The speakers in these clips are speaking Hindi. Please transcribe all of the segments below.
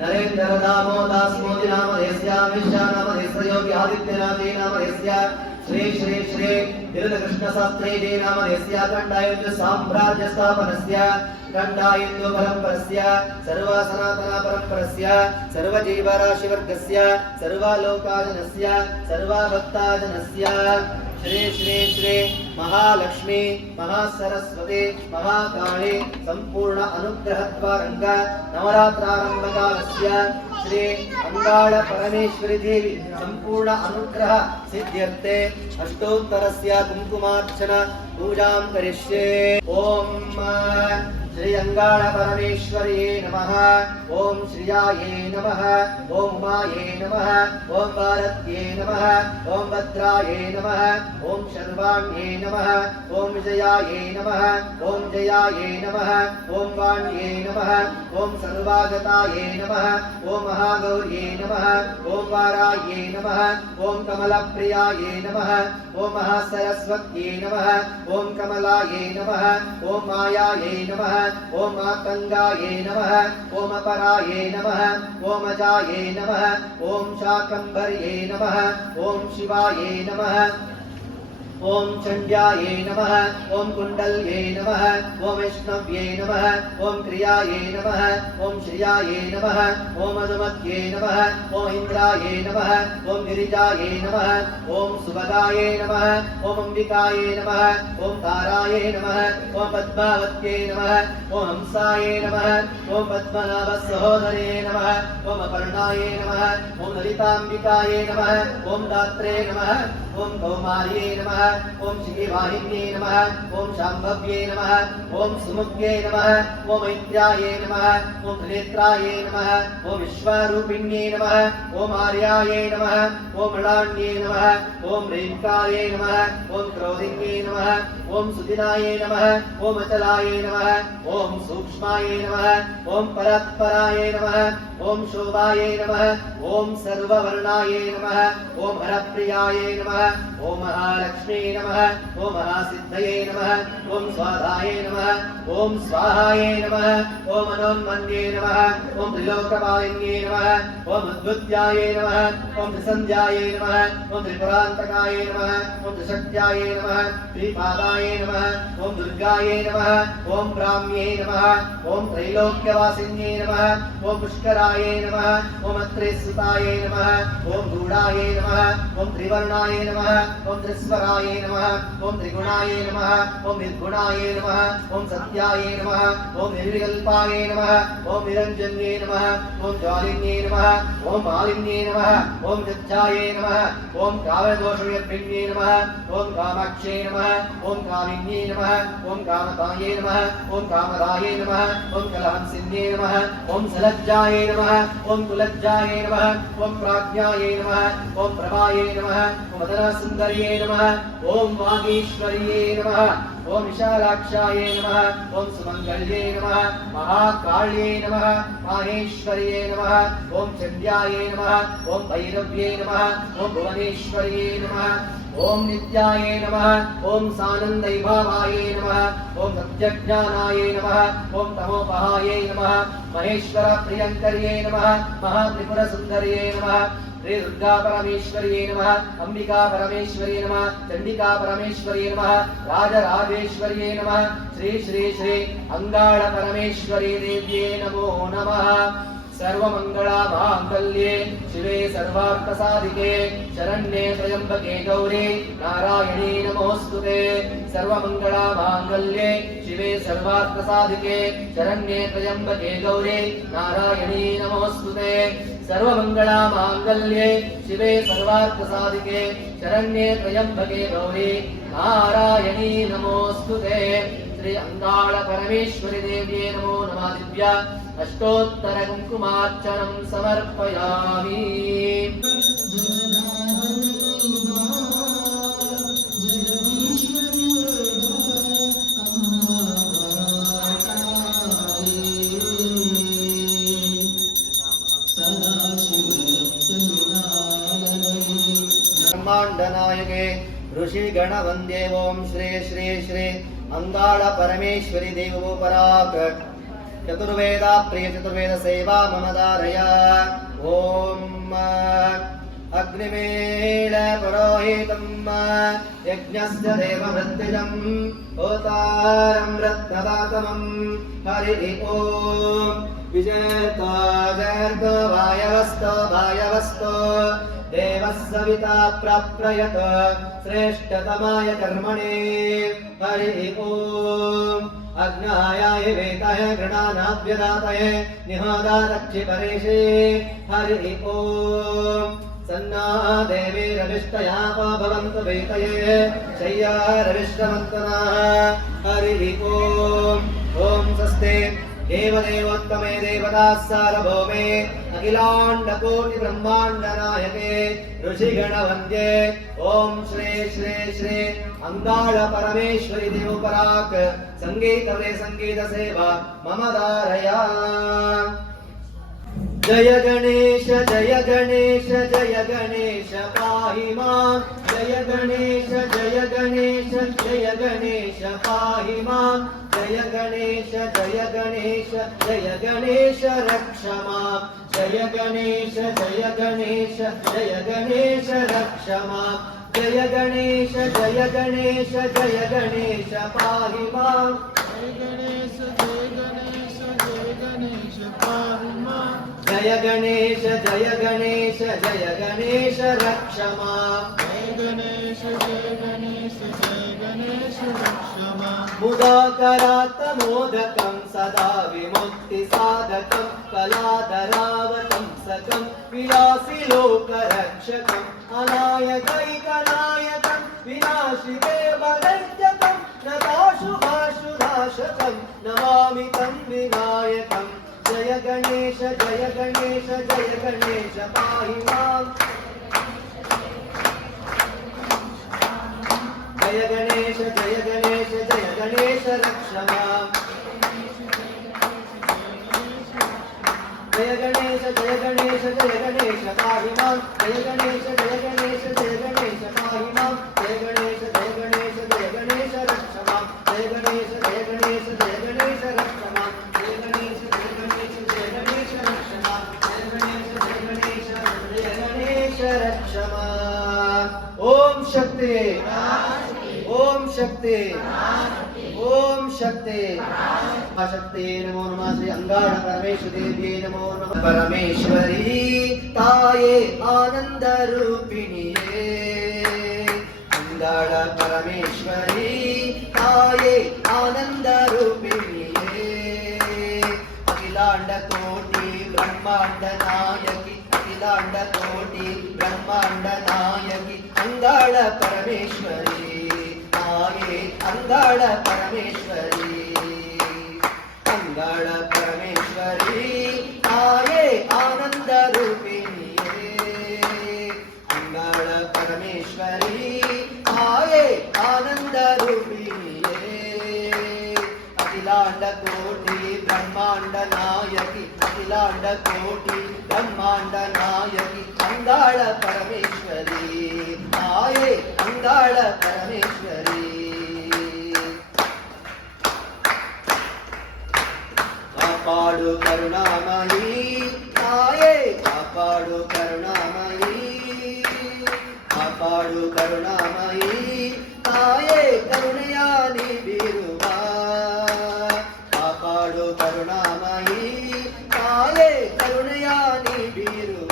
नरेन्द्र दामोदास्मोति नामधेयस्य विश्या नामधेयस्य योगी आदित्यनाथे नामधेयस्य श्री श्री श्री तीर्थकृष्णशास्त्री नामधेयस्य खण्डायुद्ध साम्राज्य स्थापनस्य खण्डायुद्ध परम्परस्य सर्वसनातन परम्परस्य सर्वजीवराशिवर्गस्य सर्वलोकाजनस्य सर्वभक्ताजनस्य श्री श्री श्री महालक्ष्मी महासरस्वती महाकाली संपूर्ण अनुग्रहद्वारंग नवरात्रारंभकालस्य श्री अंगाळ परमेश्वरी देवी संपूर्ण अनुग्रह सिद्ध्यर्थे अष्टोत्तरस्य कुंकुमार्चना पूजां करिष्ये। ओम श्री अंगाळ परमेश्वर्ये नमः। ओम श्रियाये नमः। ओम उमाये नमः। ओम भारत्ये नमः। ओम भद्राये नमः। ओम शर्वाण्ये नमः। ओम विजयाये नमः। ओम जयाये नमः। ओम वाण्ये नमः। ओम सर्वागताये नमः। ओम महागौर्ये नमः। ओम वाराये नमः। ओम कमलप्रियाये नमः। ओम महासरस्वत्यै नमः। ओम कमलाये नमः। ओम मायाये नमः। ओम मातंगाये नमः। ओम अपराये नमः। ओम अजाये नमः। ओम शाकंभर्ये नमः। ओम शिवाये नमः। ओम चंड्याये नमः। ओम कुंडल्ये नमः। ओम वैष्णव्ये नमः। ओम क्रियाये नमः। ओम श्रियाये नमः। ओम मधुमत्ये नमः। ओम इंद्राये नमः। ओम गिरिजाये नमः। ओम सुभगाये नमः। ओम अंबिकाये नमः। ओम ताराये नमः। ओम पद्मावत्ये नमः। ओम हंसाये नमः। ओम पद्मनाभ सहोदरे नमः। ओम अपर्णाये नमः। ओम ललितांबिकाये नमः। ओम दात्रे नमः। ओम कौमार्ये नमः। ओम श्रीवाहिन्ये नमः। ओम शाम्भव्ये नमः। ओम सुमुख्ये नमः। ओम ऐन्द्राये नमः। ओम त्रिनेत्राये नमः। ओम विश्वरूपिण्ये नमः। ओम आर्याये नमः। ओम मृडान्ये नमः। ओम रेणुकाये नमः। ओम क्रोधिन्ये नमः। ओम सुदिनाये नमः। ओम अचलाये नमः। ओम सूक्ष्माये नमः। ओम परात्पराये नमः। ओम शोभाये नमः। ओम सर्ववर्णाये नमः। ओम हरप्रियाये नमः। ओम महालक्ष्मी नमः। ओम महासिद्धये नमः। ओम स्वाधाये नमः। ओम स्वाहाये नमः। ओम मनोन्मन्ये नमः। ओम त्रिलोकपालिन्ये नमः। ओम अद्भुत्याये नमः। ओम त्रिसन्ध्याये नमः। ओम त्रिपुरान्तकाये नमः। ओम त्रिशक्त्याये नमः। त्रिपादाये नमः। ओम दुर्गाये नमः। ओम ब्राह्म्ये नमः। ओम त्रैलोक्यवासिन्ये नमः। ओम पुष्कराये नमः। ओम अत्रेसुताये नमः। ओम गूढाये नमः। ओम त्रिवर्णाये नमः। ओम त्रिस्वराये नमः। ओम त्रिगुणाये नमः। ओम निर्गुणाये नमः। ओम सत्याये नमः। ओम निर्विकल्पाये नमः। ओम निरंजन्ये नमः। ओम ज्वालिन्ये नमः। ओम मालिन्ये नमः। ओम जज्जाये नमः। ओम कामदोषविद्भिन्ये नमः। ओम कामाक्षे नमः। ओम कामिन्ये नमः। ओम कामताये नमः। ओम कामदाये नमः। ओम कलहंसिन्ये नमः। ओम सलज्जाये नमः। ओम कुलज्जाये नमः। ओम प्राज्ञाये नमः। ओम प्रभाये नमः। ओम मदनसुन्दर्ये नमः। ओम वागीश्वर्ये नमः। ओम विशालाक्षाये नमः। ओम सुमंगल्ये नमः। महाकाल्ये नमः। माहेश्वर्ये नमः। ओम चंड्याये नमः। ओम भैरव्ये नमः। ओम भुवनेश्वर्ये नमः। ओम नित्याये नमः। ओम सानंदैभावाये नमः। ओम सत्यज्ञानाये नमः। ओम तमोपहाये नमः। महेश्वर प्रियंकर्ये नमः। महात्रिपुरसुन्दर्ये नमः। श्री दुर्गा परमेश्वर्ये नमः। अंबिका परमेश्वर्ये नमः। चंडिका परमेश्वर्ये नमः। राजराजेश्वर्ये नमः। श्री श्री श्री अंगाळ परमेश्वरी देव्ये नमो नमः। सर्वमंगलमांगल्ये शिवे सर्वार्थसाधिके शरण्ये त्र्यंबके गौरी नारायणी नमोस्तुते। सर्वमंगलमांगल्ये शिवे सर्वार्थसाधिके शरण्ये त्र्यंबके गौरी नारायणी नमोस्तुते। सर्वमंगलमांगल्ये शिवे सर्वार्थसाधिके शरण्ये त्र्यंबके गौरी नारायणी नमोस्तुते। श्री अंगाळ परमेश्वरी देव्ये नमो नमः। दिव्य अष्टोत्तर कुंकुमार्चनं समर्पयामि। ब्रह्मांडनायके ऋषि गणवंद्ये ओम श्री श्री श्री अंगाळ परमेश्वरी देवोपराक चतुर्वेद प्रिय चतुर्वेद सेवा मम धारय ओम अग्निमेल पुरोहितं यज्ञस्य देववृत्तिजं होतारं रत्नदातमं हरि ओम विजयतो जयतो भायवस्तो देवस्सविता प्राप्रयत श्रेष्ठतमाय कर्मणे हरि ओम अग्नायाय वेताय गृणानाभ्यदातये निहोदादक्षिपरेशे हरि ओम सन्ना देवीरविष्टयापो भवन्तु वेतये शय्यारविष्टमन्तनाः हरि ओम ओम स्वस्ति देवदेवोत्तमे देवताः सार्वभौमे अखिलाण्डकोटि ब्रह्माण्ड नायके ऋषिगणवन्द्ये ओम श्री श्री श्री अंगाळ परमेश्वरी देवपराक संगीतवे संगीत सेवा मम धारया जय गणेश जय गणेश जय गणेश पाहि मां जय गणेश जय गणेश जय गणेश पाहि मां जय गणेश जय गणेश जय गणेश रक्ष मां जय गणेश जय गणेश जय गणेश रक्ष मां जय गणेश जय गणेश जय गणेश पाहि मां जय गणेश जय गणेश जय गणेश पाहि मां जय गणेश जय गणेश जय गणेश रक्ष मां जय गणेश जय गणेश जय गणेश रक्ष मां मुदाकरात् मोदकं सदा विमुक्तिसाधकं कलाधरावतं सकं विलासि लोकरक्षकं अनायकैकनायकं विनाशि देवदैत्यकं नताशुभाशुधाशकं नमामि तं विनायकं जय गणेश जय गणेश जय गणेश पाहि मां जय गणेश जय गणेश जय गणेश रक्ष मां जय गणेश जय गणेश जय गणेश पाहि मां जय गणेश जय गणेश जय गणेश पाहि मां जय गणेश जय गणेश जय गणेश रक्ष मां जय गणेश जय गणेश जय गणेश रक्ष मां जय गणेश जय गणेश जय गणेश रक्ष मां जय गणेश जय गणेश जय गणेश रक्ष मां ओम शक्ति ओम शक्ति ओम शक्ति शक्ति नमो नमः श्री अंगाळ परमेश्वरी देवी नमो नमः परमेश्वरी ताये आनंद रूपिणिये अंगाळ परमेश्वरी ताये आनंद रूपिणिये अखिलांड कोटि ब्रह्मांड नायकी अखिलांड कोटि ब्रह्मांड नायकी अंगाळ परमेश्वरी ताये अंगाळ परमेश्वरी अंगाळ परमेश्वरी ताये आनंद रूपिणिये अंगाळ परमेश्वरी ताये आनंद रूपिणिये अखिलांड कोटि ब्रह्मांड नायकी अखिलांड कोटि ब्रह्मांड नायकी अंगाळ परमेश्वरी ताये अंगाळ परमेश्वरी कापाडु करुणामयी ताये कापाडु करुणामयी कापाडु करुणामयी ताये करुणया निबिरुव कापाडु करुणामयी ताये करुणया निबिरुव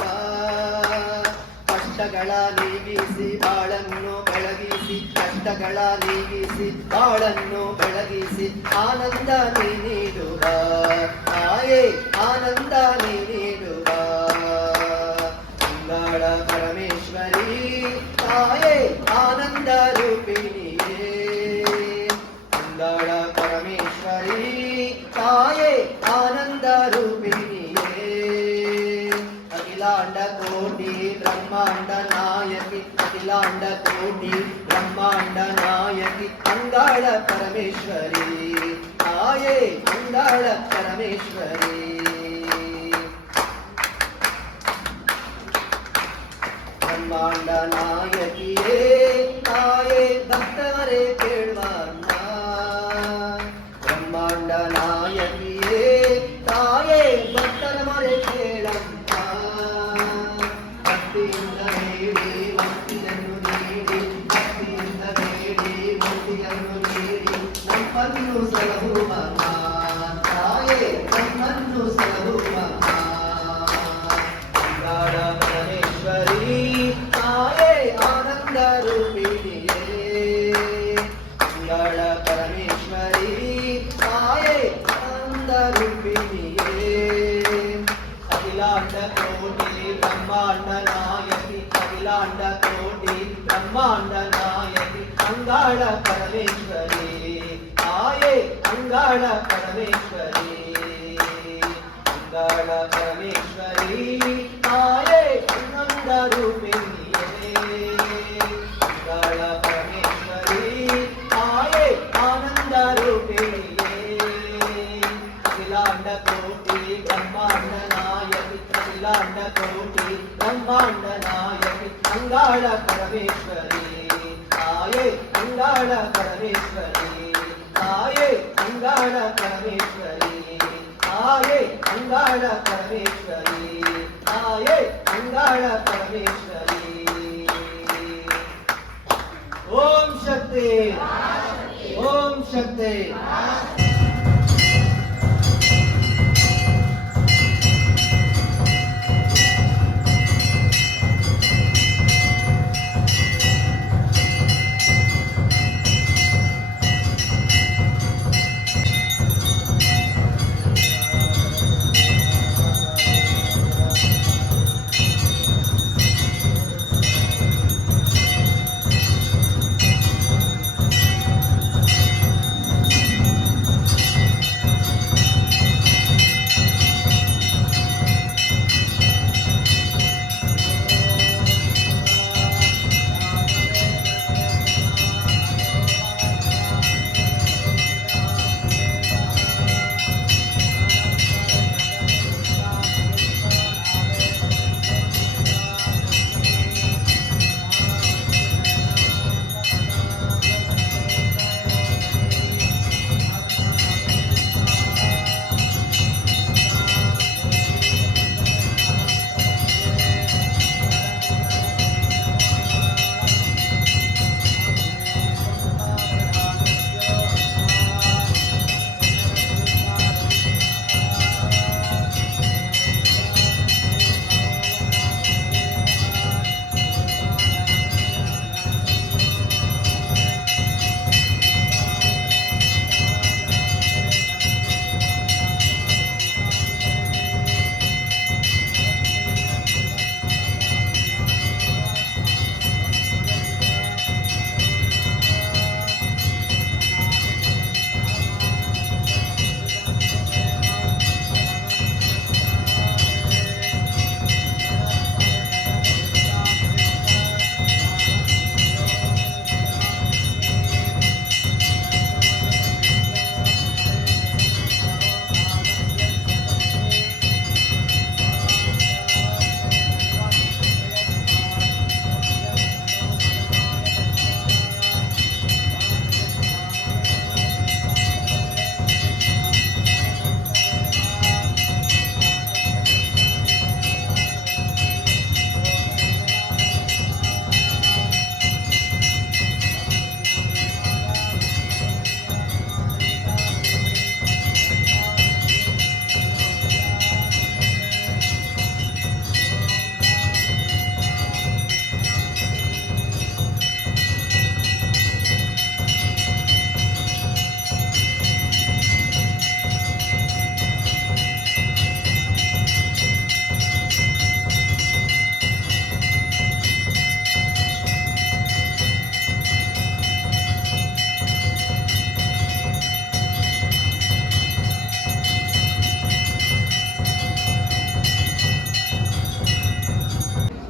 ಕಷ್ಟಗಳ ನೀಗಿಸಿ ಬಾಳನ್ನು ಬೆಳಗಿಸಿ ಕಷ್ಟಗಳ ನೀಗಿಸಿ ಬಾಳನ್ನು ಬೆಳಗಿಸಿ ಆನಂದ ನೀಡುವ ತಾಯೇ ಆನಂದ ನೀಡುವ ಅಂಗಾಳ ಪರಮೇಶ್ವರಿ ತಾಯೇ ಆನಂದ ರೂಪಿಣಿಯೇ ಅಂಗಾಳ ಪರಮೇಶ್ವರಿ ತಾಯೇ ಆನಂದ ರೂಪಿಣಿಯೇ अखिलांड कोटि ब्रह्मांड नायकी अखिलांड कोटि ब्रह्मांड नायकी अंगाळ परमेश्वरी ताये अंगाळ परमेश्वरी ब्रह्मांड नायकिये ताये भक्तवरे केळवन्न ब्रह्मांड नायकिये अखिलांडकोटि ब्रह्मांड नायकि अखिलांडकोटि ब्रह्मांड नायकि अंगाळ परमेश्वरी आये अंगाळ परमेश्वरी अंगाळ परमेश्वरी आये आनंद रूपिणी अंगाळ परमेश्वरी आये आनंद रूपिणी अखिलांडकोटि ब्रह्मांड नायकि अखिलांडकोटि ब्रह्मांड नायकि अंगाळ परमेश्वरी आये अंगाळ परमेश्वरी आये अंगाळ परमेश्वरी आये अंगाळ परमेश्वरी आये अंगाळ परमेश्वरी ओम शक्ति ओम शक्ति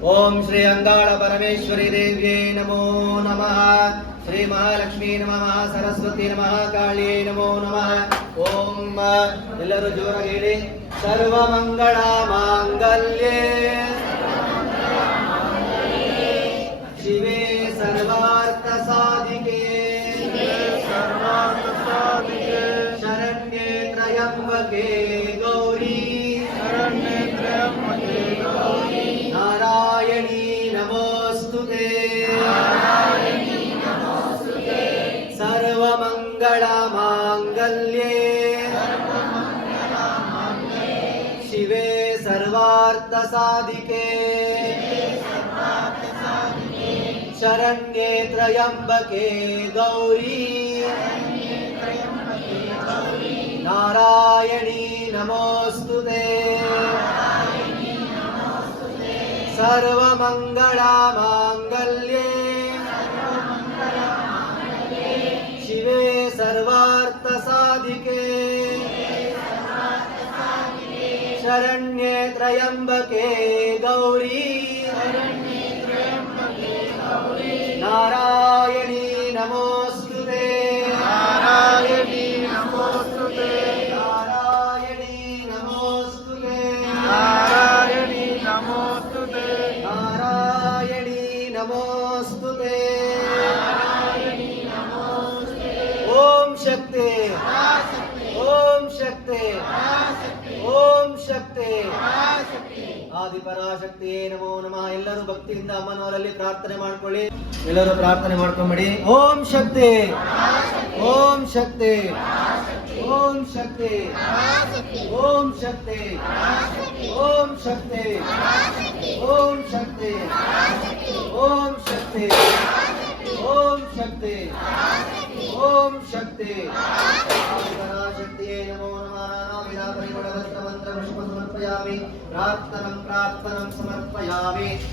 ओम श्री अंगाळ परमेश्वरी देव्यै नमो नमः श्री महालक्ष्मी नमः सरस्वती नमः काळी नमो नमः ओम ಎಲ್ಲರೂ ಜೋರಾಗಿ ಹೇಳಿ ಸರ್ವಮಂಗಳ ಮಾಂಗಲ್ಯೆ ಶಿವೆ ಸರ್ವಾರ್ಥ ಸಾಧಿಕೆ ಶರಣ್ಯೇ ತ್ರಯಂಬಕೆ ಗೌರಿ नारायणी नमोस्तुते सर्वमंगलमांगल्ये शिवे सर्वार्थसाधिके शरण्ये त्र्यंबके गौरी नारायणी नमोस्तुते सर्वमङ्गलमाङ्गल्ये शिवे सर्वार्थसाधिके शरण्ये त्र्यम्बके गौरी नारायणी नमोस्तुते नारायणी नमोस्तुते नारायणी नमोस्तुते नारायणी नमोस्तुते नारायणी नमोस्तुते ओम शक्ति ओम शक्ति ओम शक्ति ಆದಿಪರಾಶಕ್ತಿಯೇ ನಮೋ ನಮಃ. ಎಲ್ಲರೂ ಭಕ್ತಿಯಿಂದ ಅಮ್ಮನವರಲ್ಲಿ ಪ್ರಾರ್ಥನೆ ಮಾಡ್ಕೊಳ್ಳಿ. ಎಲ್ಲರೂ ಪ್ರಾರ್ಥನೆ ಮಾಡ್ಕೊಂಬಿಡಿ. ಓಂ ಶಕ್ತಿ ಓಂ ಶಕ್ತಿ ಓಂ ಶಕ್ತಿ ಓಂ ಶಕ್ತಿ ಓಂ ಶಕ್ತಿ ಓಂ ಶಕ್ತಿ ಓಂ ಶಕ್ತಿ ಓಂ ಶಕ್ತಿ ಓಂ ಶಕ್ತಿ ಆದಿಪರಾಶಕ್ತಿಯೇ ನಮೋ ನಮಃ. ನಾನಾವಿಧ ಪರಿಮಳವಸ್ತ್ರ ಮಂತ್ರ ಪುಷ್ಪ ಸಮರ್ಪಯಾಮಿ. ಪ್ರಾರ್ಥನಂ ಸಮರ್ಪಯಾಮಿ.